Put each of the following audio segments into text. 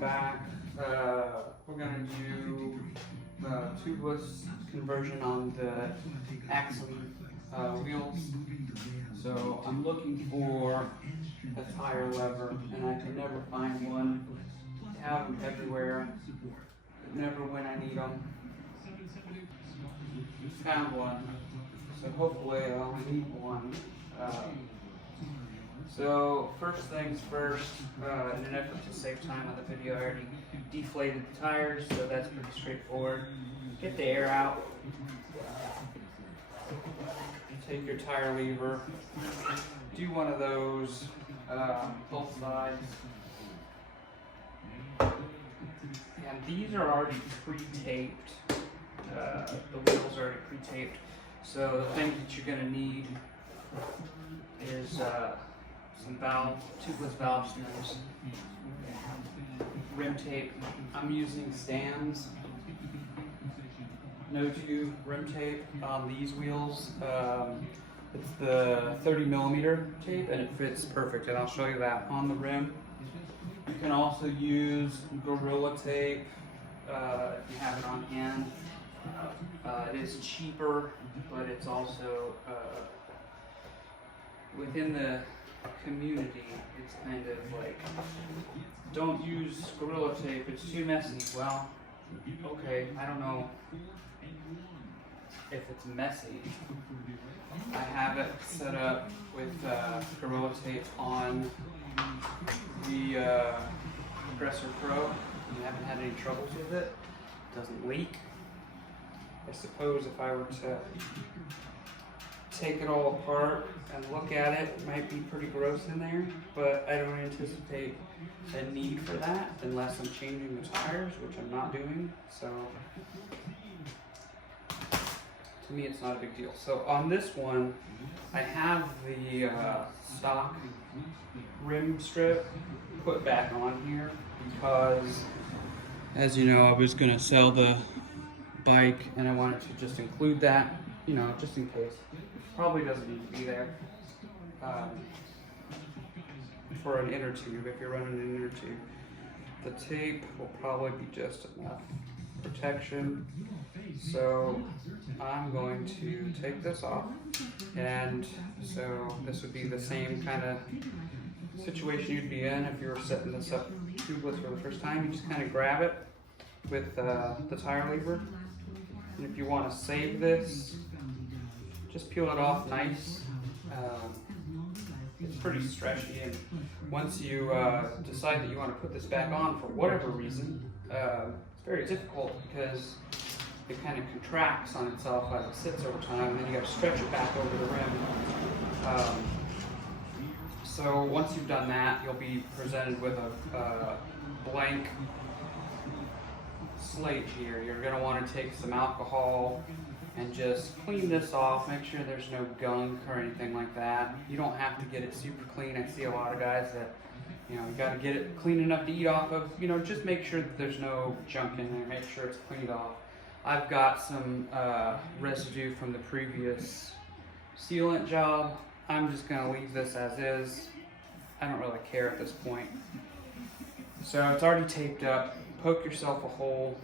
back. We're going to do tubeless conversion on the Axum wheels. So I'm looking for a tire lever, and I can never find one. I have them everywhere, but never when I need them. Found one, so hopefully I only need one. So first things first, in an effort to save time on the video, I already deflated the tires, so that's pretty straightforward. Get the air out. Take your tire lever. Do one of those, both sides. And these are already pre-taped. The wheels are already pre-taped. So the thing that you're going to need is some tubeless valve screws, rim tape. I'm using Stan's no tube rim tape on these wheels. It's the 30mm tape, and it fits perfect, and I'll show you that on the rim. You can also use Gorilla tape if you have it on hand. It is cheaper, but it's also within the community, it's kind of like, don't use Gorilla tape, it's too messy. Well, okay, I don't know if it's messy. I have it set up with Gorilla tape on the Compressor Pro. I haven't had any troubles with it. It doesn't leak. I suppose if I were to take it all apart and look at it, it might be pretty gross in there, but I don't anticipate a need for that unless I'm changing the tires, which I'm not doing. So to me, it's not a big deal. So on this one, I have the stock rim strip put back on here because, as you know, I was going to sell the bike and I wanted to just include that, you know, just in case. Probably doesn't need to be there for an inner tube, if you're running an inner tube. The tape will probably be just enough protection. So I'm going to take this off, and so this would be the same kind of situation you'd be in if you were setting this up tubeless for the first time. You just kind of grab it with the tire lever, and if you want to save this, just peel it off nice. It's pretty stretchy, and once you decide that you want to put this back on for whatever reason, it's very difficult because it kind of contracts on itself as it sits over time, and then you got to stretch it back over the rim. So once you've done that, you'll be presented with a blank slate here. You're going to want to take some alcohol and just clean this off. Make sure there's no gunk or anything like that. You don't have to get it super clean. I see a lot of guys that, you know, you got to get it clean enough to eat off of. You know, just make sure that there's no junk in there. Make sure it's cleaned off. I've got some residue from the previous sealant job. I'm just going to leave this as is. I don't really care at this point. So it's already taped up. Poke yourself a hole.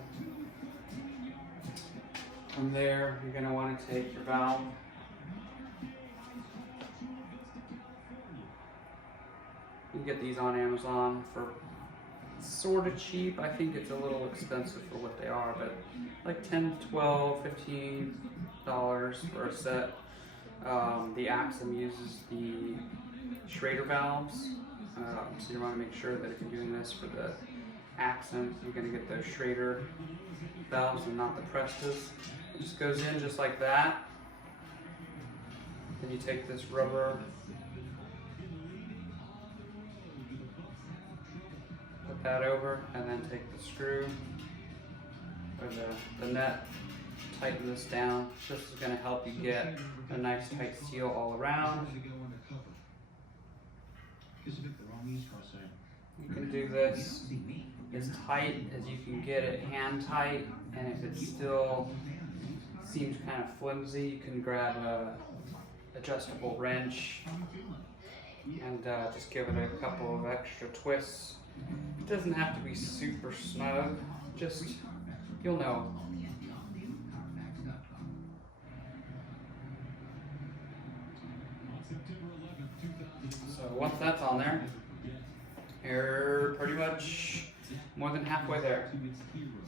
From there, you're going to want to take your valve. You can get these on Amazon for sort of cheap. I think it's a little expensive for what they are, but like $10, $12, $15 for a set. The Axum uses the Schrader valves, so you want to make sure that if you're doing this for the Axum, you're going to get those Schrader valves and not the Prestas. It just goes in just like that. Then you take this rubber, put that over, and then take the screw or the nut, tighten this down. This is going to help you get a nice tight seal all around. You can do this as tight as you can get it, hand tight, and if it still seems kind of flimsy, you can grab a adjustable wrench and just give it a couple of extra twists It doesn't have to be super snug, just, you'll know. So once that's on there, you're pretty much more than halfway there.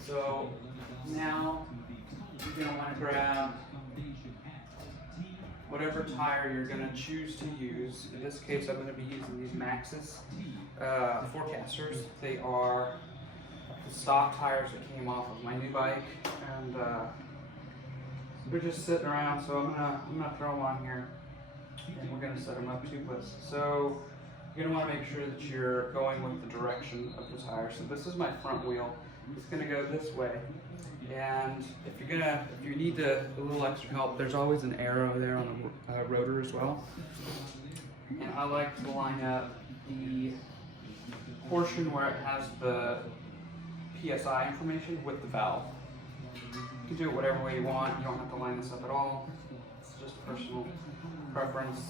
So now you're going to want to grab whatever tire you're going to choose to use. In this case, I'm going to be using these Maxxis Forecasters. They are the stock tires that came off of my new bike, and they're just sitting around. So I'm gonna throw them on here, and we're gonna set them up tubeless. So you're gonna want to make sure that you're going with the direction of the tire. So this is my front wheel. It's gonna go this way. And if you need a little extra help, there's always an arrow there on the rotor as well. And I like to line up the portion where it has the PSI information with the valve. You can do it whatever way you want. You don't have to line this up at all. It's just personal preference.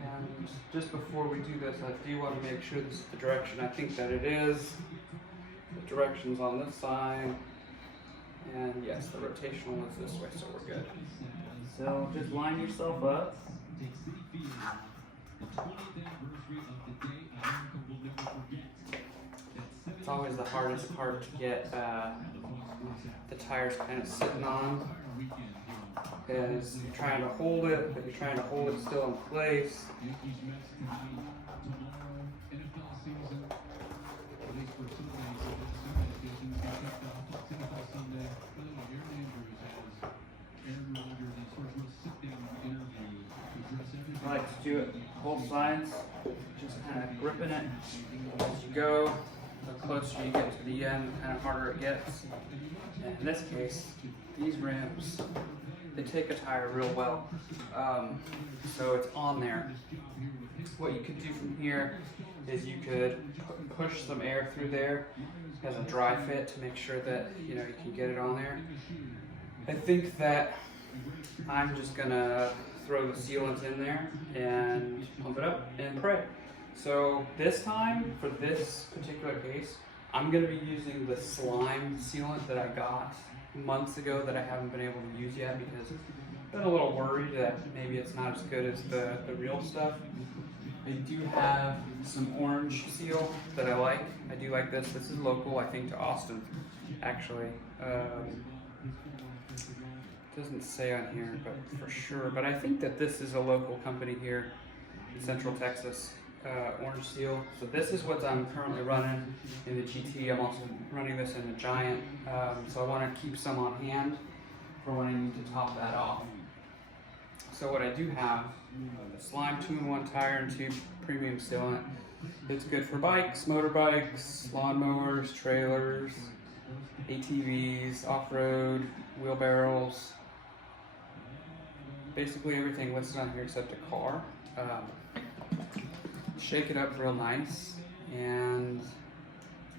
And just before we do this, I do want to make sure this is the direction I think that it is. The direction's on this side. And yes, the rotational is this way, so we're good. So just line yourself up. It's always the hardest part to get the tires kind of sitting on, because you're trying to hold it, but you're trying to hold it still in place. I like to do it both sides, just kind of gripping it as you go. The closer you get to the end, the kind of harder it gets. And in this case, these rims, they take a tire real well. So it's on there. What you could do from here is you could push some air through there as a dry fit to make sure that you can get it on there. I think that I'm just gonna throw the sealant in there and pump it up and pray. So this time, for this particular case, I'm going to be using the slime sealant that I got months ago that I haven't been able to use yet because I've been a little worried that maybe it's not as good as the real stuff. I do have some orange seal that I like. I do like this. This is local, I think, to Austin, actually. Doesn't say on here, but for sure. But I think that this is a local company here in Central Texas. Orange seal. So this is what I'm currently running in the GT. I'm also running this in the Giant. So I want to keep some on hand for when I need to top that off. So what I do have, the Slime 2-in-1 tire and tube premium sealant. It's good for bikes, motorbikes, lawnmowers, trailers, ATVs, off-road, wheelbarrows. Basically everything listed on here except a car. Shake it up real nice, and it's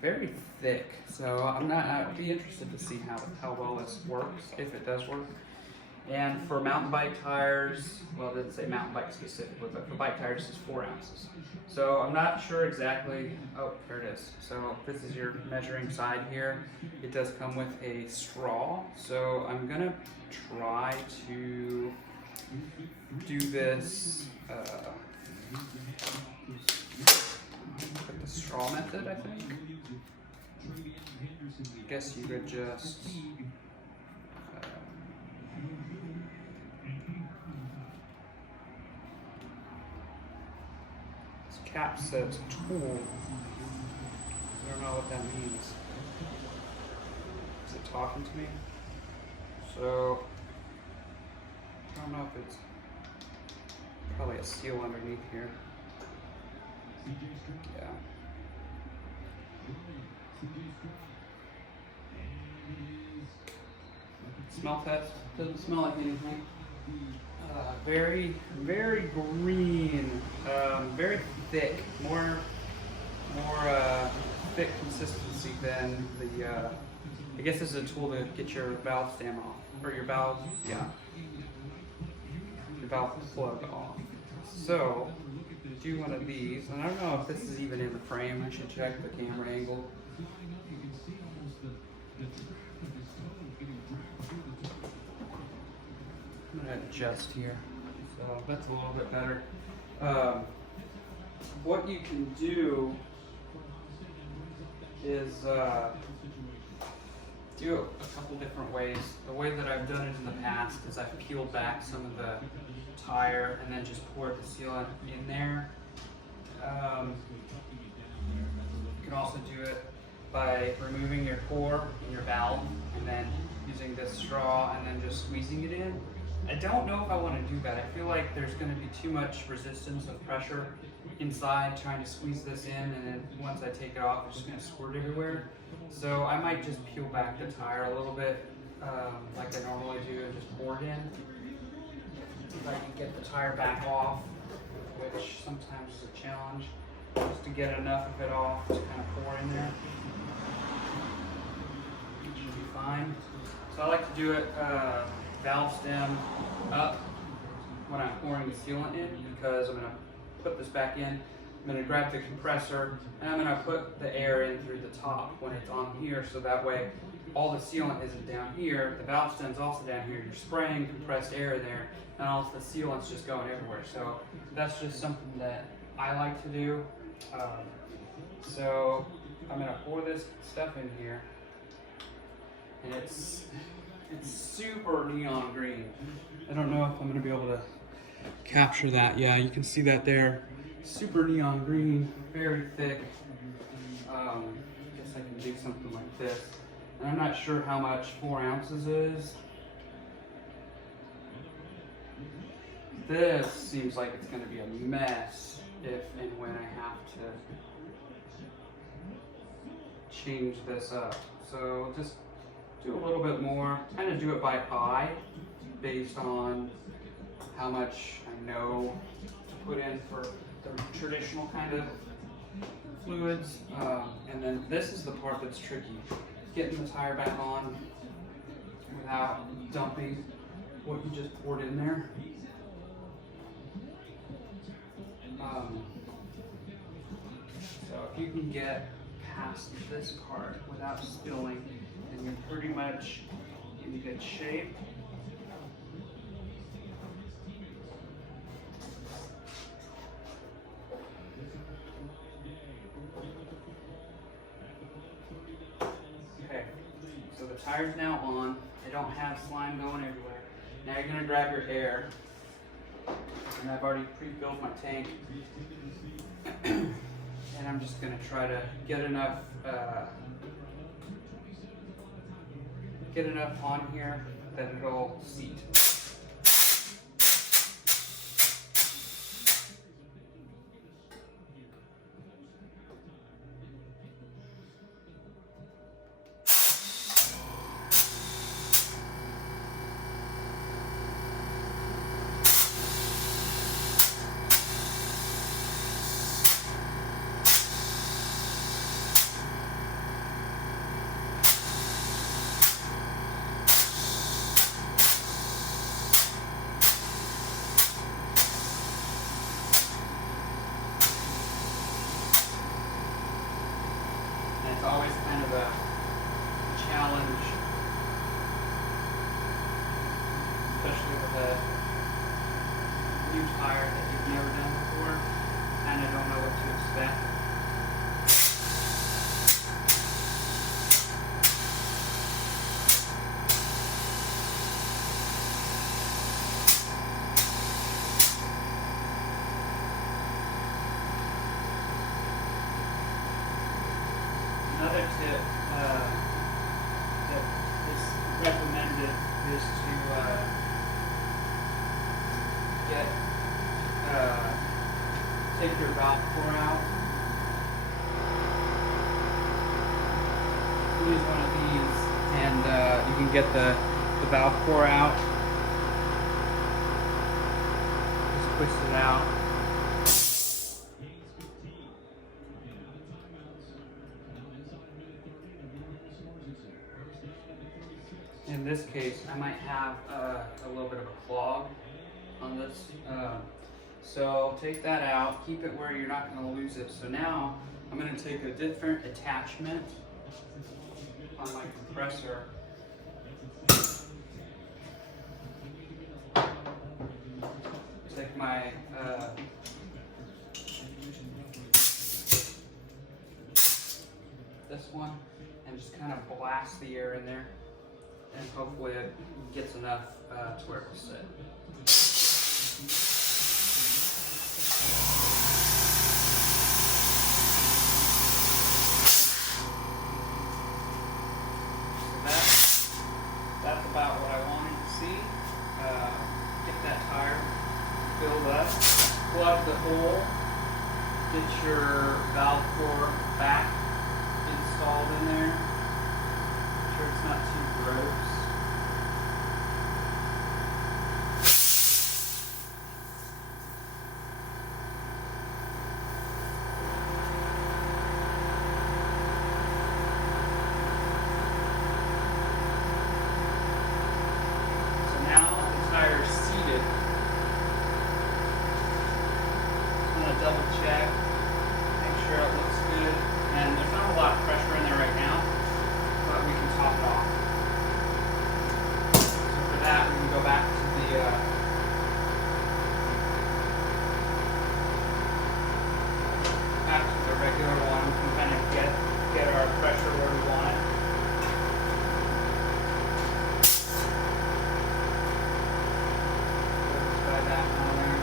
very thick, so I'd be interested to see how well this works, if it does work. And for mountain bike tires, well, it doesn't say mountain bike specifically, but for bike tires it's 4 ounces. So I'm not sure exactly, oh, there it is. So this is your measuring side here. It does come with a straw, so I'm gonna try to do this with the straw method, I think. I guess you could just this cap says tool. I don't know what that means. Is it talking to me? So I don't know if it's probably a seal underneath here. Yeah. Smell test. Doesn't smell like anything. Very, very green. Very thick. More thick consistency than the. I guess this is a tool to get your valve stem off, or your valve. Yeah. valve plug off. So do one of these, and I don't know if this is even in the frame. I should check the camera angle. I'm gonna adjust here, so that's a little bit better. What you can do is do it a couple different ways. The way that I've done it in the past is I've peeled back some of the tire and then just poured the sealant in there. You can also do it by removing your core and your valve and then using this straw and then just squeezing it in. I don't know if I want to do that. I feel like there's going to be too much resistance of pressure inside trying to squeeze this in, and then once I take it off, it's just going to squirt everywhere. So I might just peel back the tire a little bit like I normally do and just pour it in. If I can get the tire back off, which sometimes is a challenge, just to get enough of it off to kind of pour in there. It should be fine. So I like to do it valve stem up when I'm pouring the sealant in, because I'm going to put this back in. I'm going to grab the compressor and I'm going to put the air in through the top when it's on here, so that way all the sealant isn't down here, the valve stem's also down here. You're spraying compressed air there, and also the sealant's just going everywhere. So that's just something that I like to do. So I'm going to pour this stuff in here, and it's super neon green. I don't know if I'm going to be able to capture that. Yeah, you can see that there. Super neon green, very thick. I guess I can do something like this. And I'm not sure how much 4 ounces is. This seems like it's going to be a mess if and when I have to change this up. So just do a little bit more, kind of do it by eye based on how much I know to put in for the traditional kind of fluids. And then this is the part that's tricky, getting the tire back on without dumping what you just poured in there. So if you can get past this part without spilling, and you're pretty much in good shape. Okay, so the tire's now on. I don't have slime going everywhere. Now you're going to grab your air, and I've already pre-filled my tank. And I'm just going to try to get enough on here that it'll seat. It's always kind of a challenge, especially with a new tire that you've never done before. Kind of don't know what to expect. Another tip that is recommended is to take your valve core out. Use one of these, and you can get the valve core out. Just twist it out. In this case, I might have a little bit of a clog, on this. So take that out, keep it where you're not going to lose it. So now I'm going to take a different attachment on my compressor. Take my this one and just kind of blast the air in there, and hopefully it gets enough to where it will sit. That's about what I wanted to see. Get that tire filled up, plug the hole, get your valve core back installed in there. Make sure it's not too gross. Double check, make sure it looks good, and there's not a lot of pressure in there right now, but we can top it off. So for that, we can go back to the regular one. We can kind of get our pressure where we want it. Let's try that one there.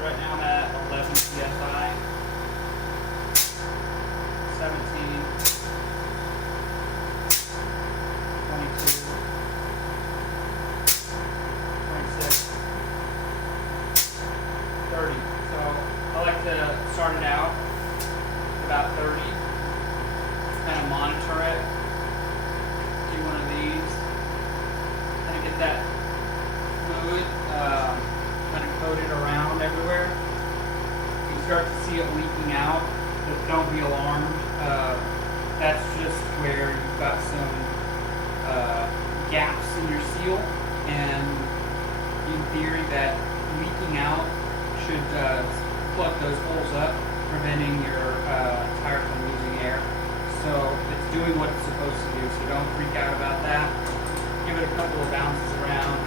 Right now I'm at 11 psi, 17, 22, 26, 30. So I like to start it out about 30, kind of monitor it, do one of these, kind of get that fluid kind of coated around everywhere. You start to see it leaking out, but don't be alarmed. That's just where you've got some gaps in your seal, and in theory that leaking out should plug those holes up, preventing your tire from losing air. So it's doing what it's supposed to do, so don't freak out about that. Give it a couple of bounces around.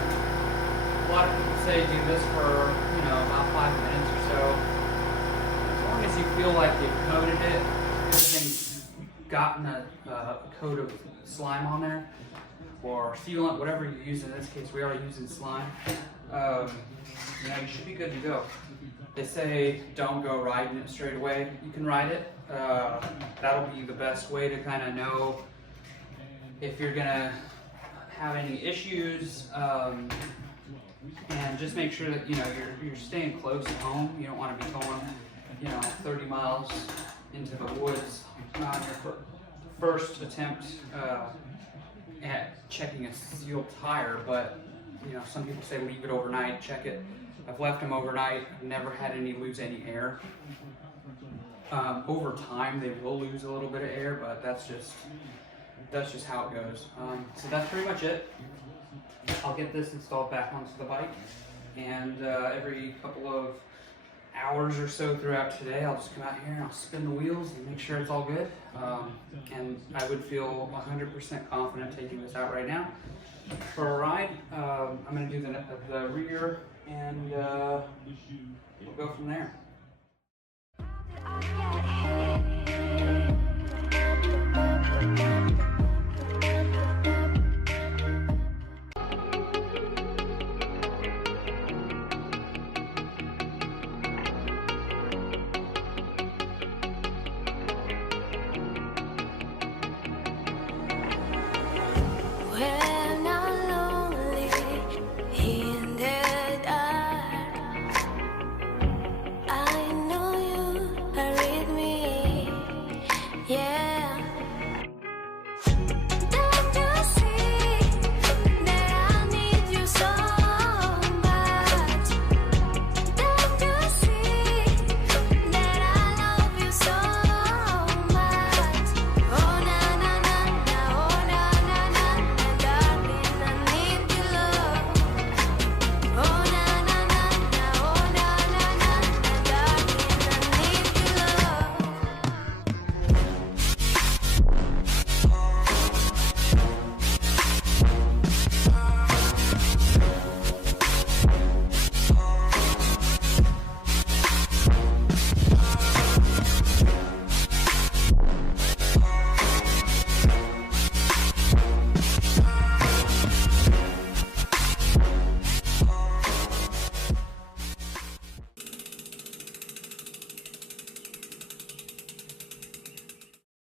A lot of people say do this for, about 5 minutes or so. As long as you feel like you've coated it, everything's gotten a coat of slime on there, or sealant, whatever you use. In this case, we are using slime. You should be good to go. They say don't go riding it straight away. You can ride it. That'll be the best way to kind of know if you're gonna have any issues. And just make sure that you're staying close to home. You don't want to be going 30 miles into the woods on your first attempt at checking a sealed tire. But some people say leave it overnight, check it. I've left them overnight, never had any lose any air. Over time they will lose a little bit of air, but that's just how it goes. So that's pretty much it. I'll get this installed back onto the bike, and every couple of hours or so throughout today, I'll just come out here and I'll spin the wheels and make sure it's all good. And I would feel 100% confident taking this out right now for a ride. I'm going to do the rear, and we'll go from there.